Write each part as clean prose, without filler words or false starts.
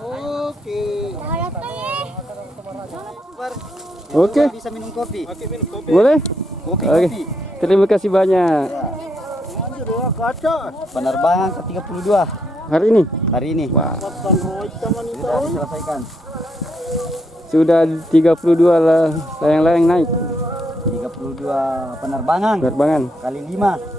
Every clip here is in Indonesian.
Oke. Oke. Bisa minum kopi. Oke, minum kopi. Boleh? Kopi. Oke. Terima kasih banyak. Penerbangan ke-32 Hari ini? hari ini. Wah. Sudah diselesaikan. Sudah 32 lah layang-layang naik. 32 penerbangan. Penerbangan. Kali 5.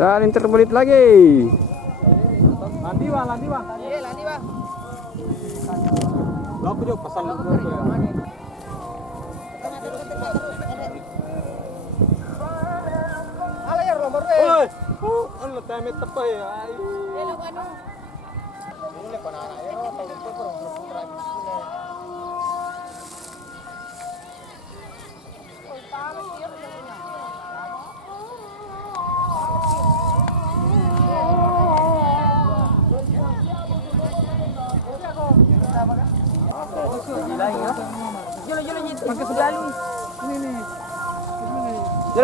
Salin terbelit lagi. Landi bang. Iya landi bang. Aku juga pasang dulu ya. Ala ya nomor deh. Oi. Allah tamet tepa ya. Elo kanu. Ini panana ya tahu itu kurang berputra ini.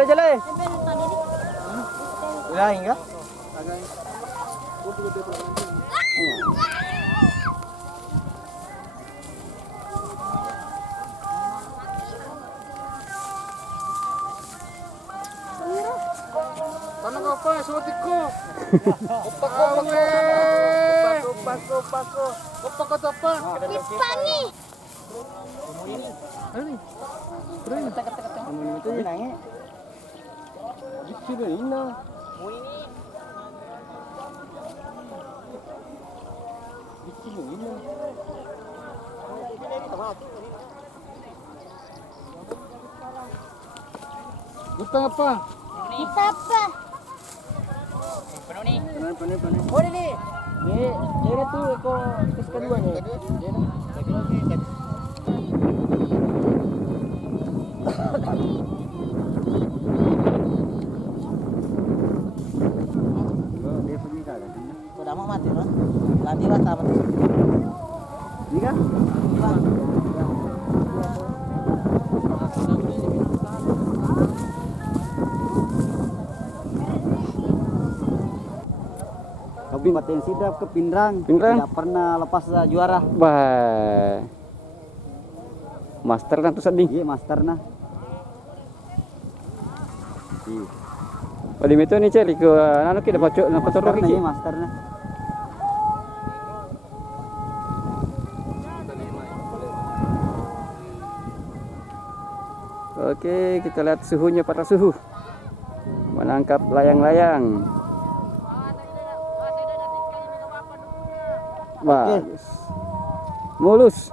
Jale. Udah enggak? Sana apa ya sotikku? Opako. Opako apa? Ispani. Ini. Itu nangis. Dikira ina. Dikira ina. Gutang apa? Kita apa? Penuh. Oh ini. Ini tuh eko tes kedua nih. Dia pergi kan? Udah mau mati loh. Landi rata mati. Iya? Kabupaten Sidrap ke Pindrang. Tidak pernah lepas juara. Wah. Master kan tuh sedih. Iya, master nah. Pada itu nih cari ke anu kita baca nak kotor lagi. Iya, master nah. Oke, kita lihat suhunya pada suhu. Menangkap layang-layang. Bagus. Mulus.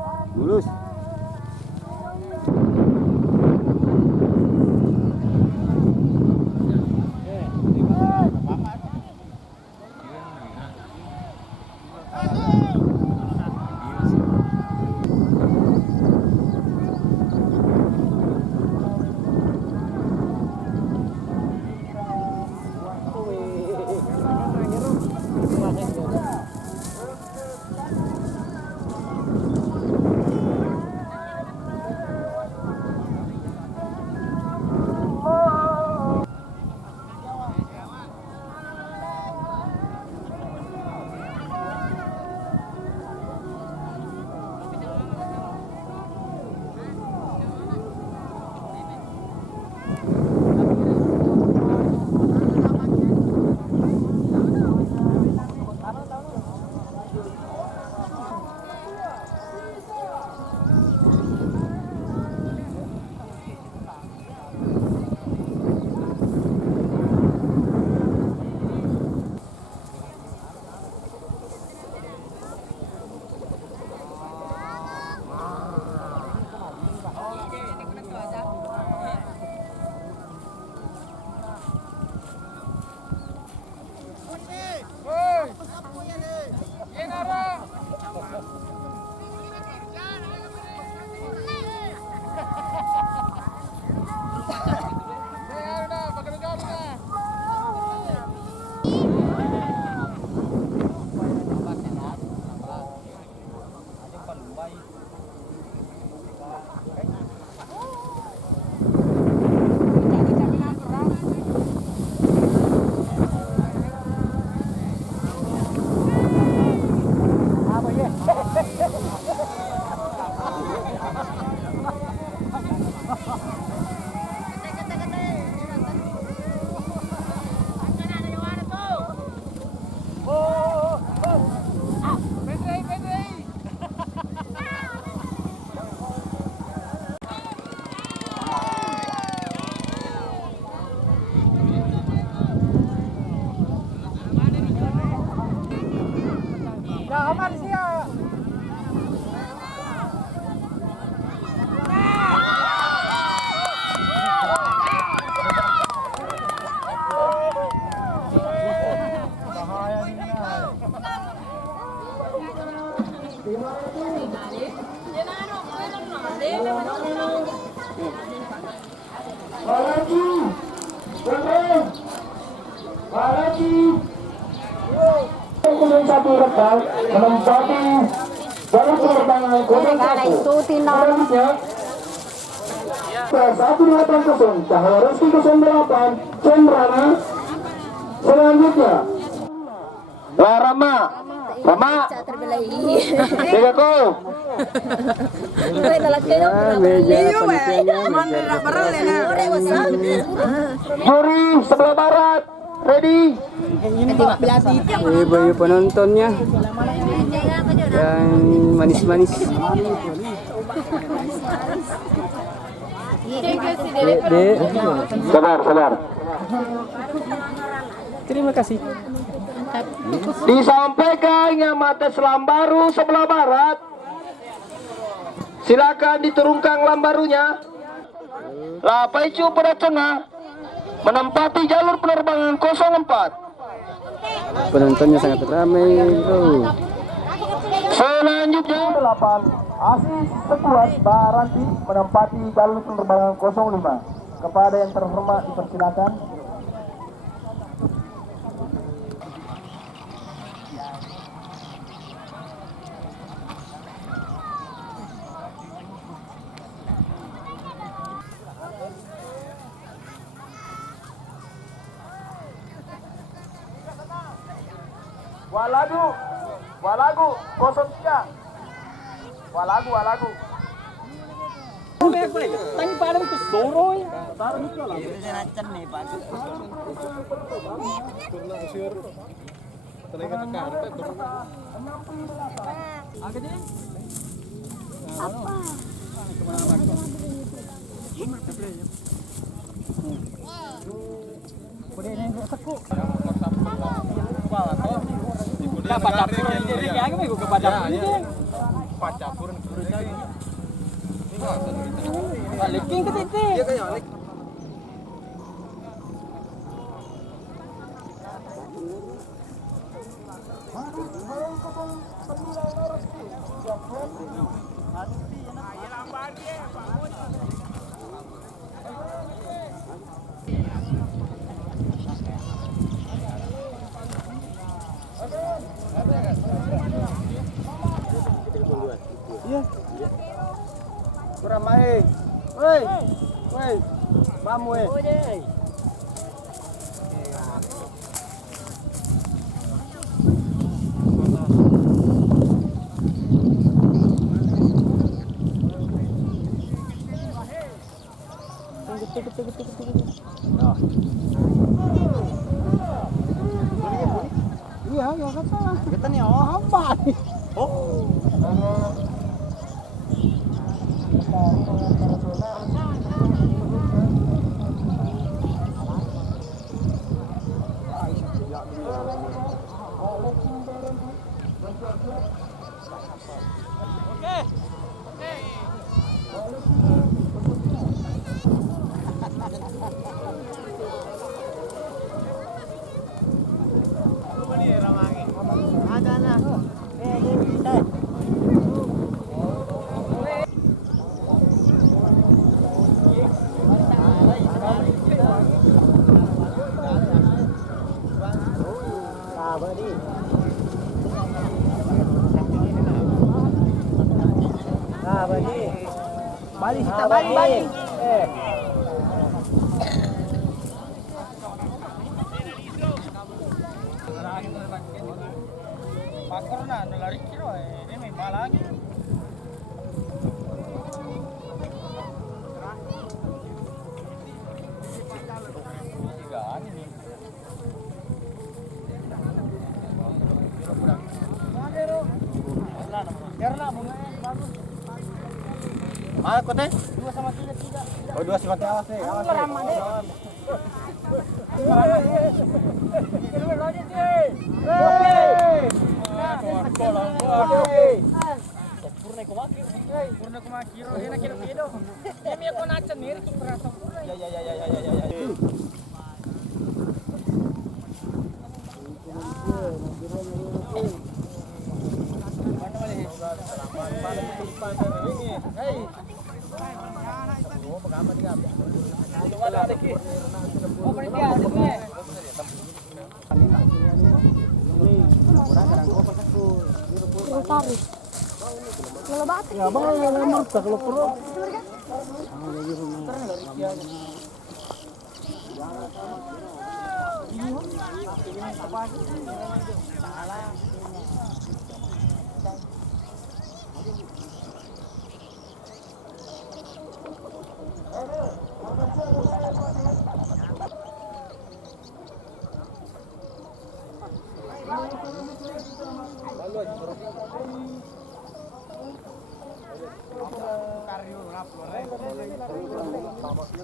Kemudian satu rekan menempati jalur penerbangan 01. Selanjutnya 180 Cahaya Reski 08 Cemrana. Selanjutnya Rama tiga ko. Ya, meja panitianya, Juri sebelah barat ready. ibu-ibu penontonnya yang manis-manis. Dek, Sabar. terima kasih. Disampaikan yang mata selam baru sebelah barat. Silakan diturunkan lambarunya. Lapaicu pada tengah menempati jalur penerbangan 04. Penontonnya sangat ramai, bro. Selanjutnya 8 Asis Sekuat Baranti menempati jalur penerbangan 05. Kepada yang terhormat dipersilakan. Walagu 03. Walagu. Kurang main. Woi. Bamu Iya, nggak kata. Kita nih apa? Oh. Balik. Mana kote? 2 sama 3. Oh, 2 sama 3 awas nih. Awas. Lama deh. Purna kumakiro. Enak kira-kira. Ini aku nacan nih, itu berasa purna. Ya. Hey. Tarik. Kalau batik. Ya, bang, nomor tak kalau perlu.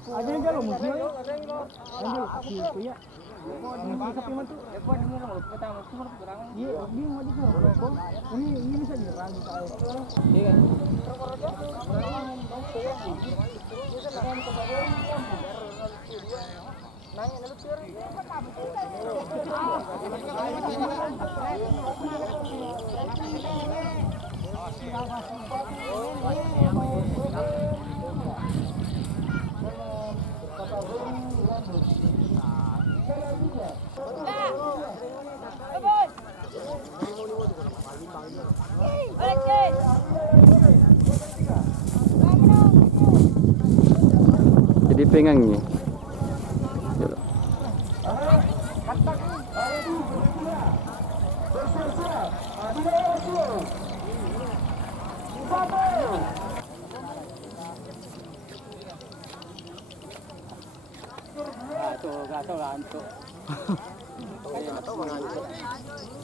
Ada yang jalan musim ya? Ambil itu ya. Sapi mana tu? Iya, dia mau di sana. Ini bisa dirang saya. Iya kan? Jadi pengangnya.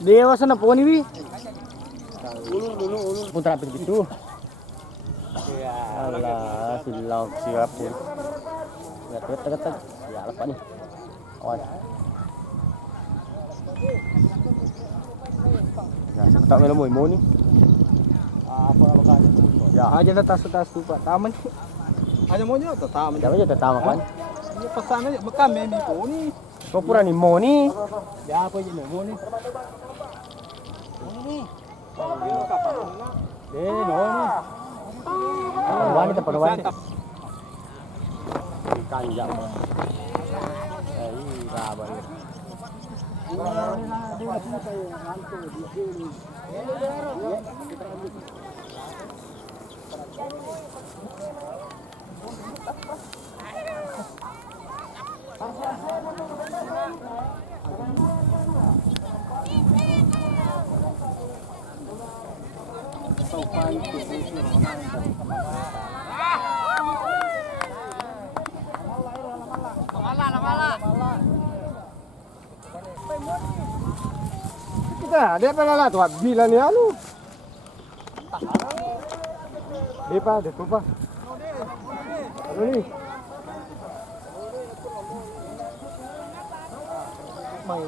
Dewa sana po ni Wi. Ulur. Pun terapit gitu. Ya Allah, silau siap pun. Ya dekat. Ya lepas nih. Awas. Ya, tak melo mo ni. Apa kan? Ya, aja tas tu Pak. Taman. Aja mo nyo to taman. Jangan aja tetama kan. Ini pesan aja bekam memi ko ni. Kau pura ni mo ni. Ya apa je mo ni. No ni. Wani tak pada wani. Kanjang. Rabal. Kita dia pala tu bilan ni alu. Depa de tupa. Alu ni. Mai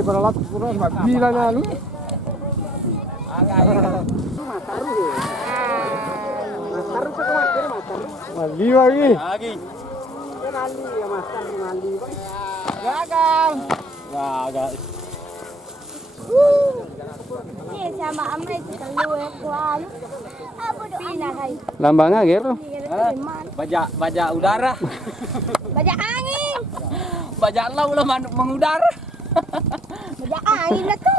peralat pura bilan alu. Mali lagi. Gagal. Ini sama amai itu keluar kual. Apa doa? Pindah hai. Lambangnya gitu. Baja udara. Baja angin. Baja lau lah mengudara. Baja angin lah tu.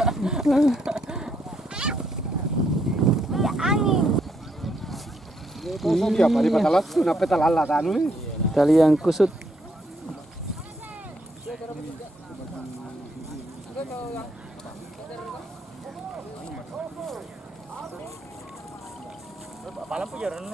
Baja angin. Iya, pari patalas tu na petalala tanu ni. Tali yang kusut. Palam pujaran.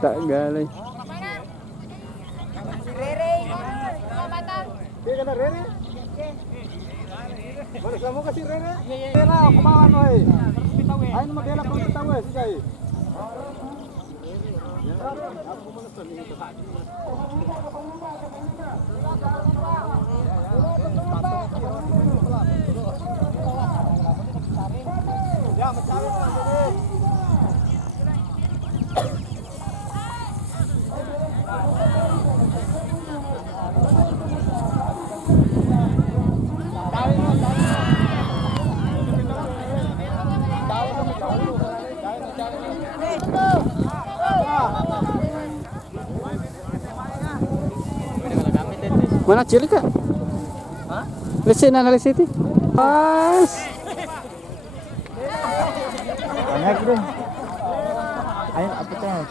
Tak galay. Dia kena Rere. Balik kamu kasih Rere. Bela kumawan woi. Ayo magela kung tawo si Jai. Ya, mencari lanjut. Mana cilik kak? Hah? Lesin analisis itu. Pas. Banyak gitu. Ayo apa teh?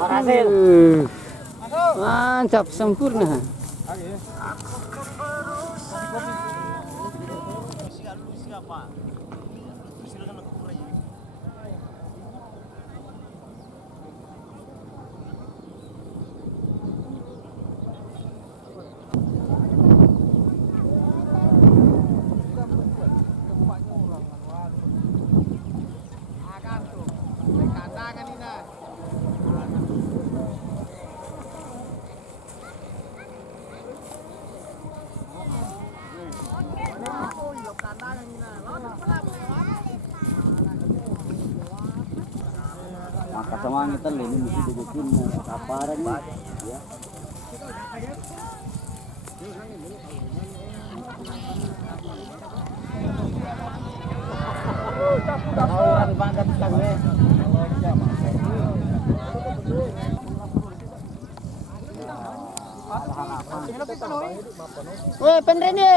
Berhasil. Mantap, sempurna. Maka sama kita ini mesti dibikin kaparan nih. Ya. Tawuran banget kan we. Weh, penrene.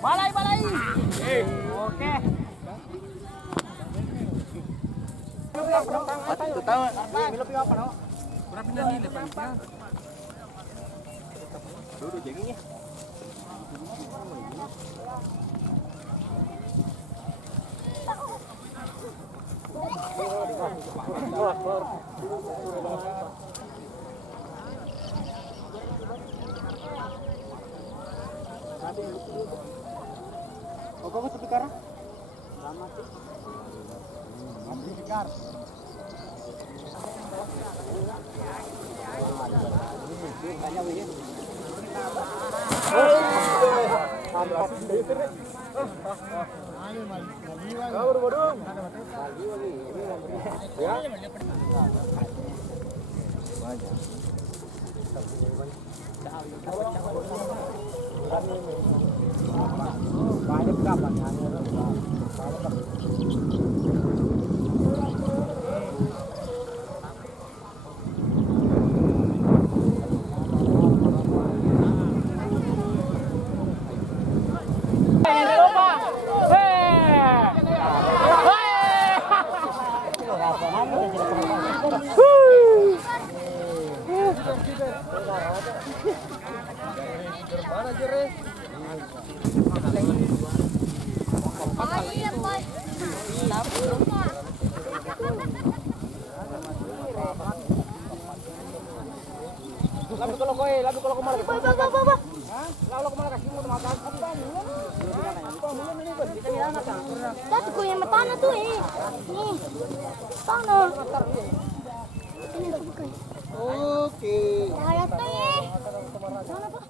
Balai. Oke. Itu tahu. Lebih apa no? Berapa ini lepas? Dulu jadinya. Oh, kamu sepikar? Selamat. Sepikar. Lalu kalau kemarin kasih mau makan. Tapi kau yang matana tuh Nih. Tanah. Ini bukan. Oke. Ada tuh Mana Pak?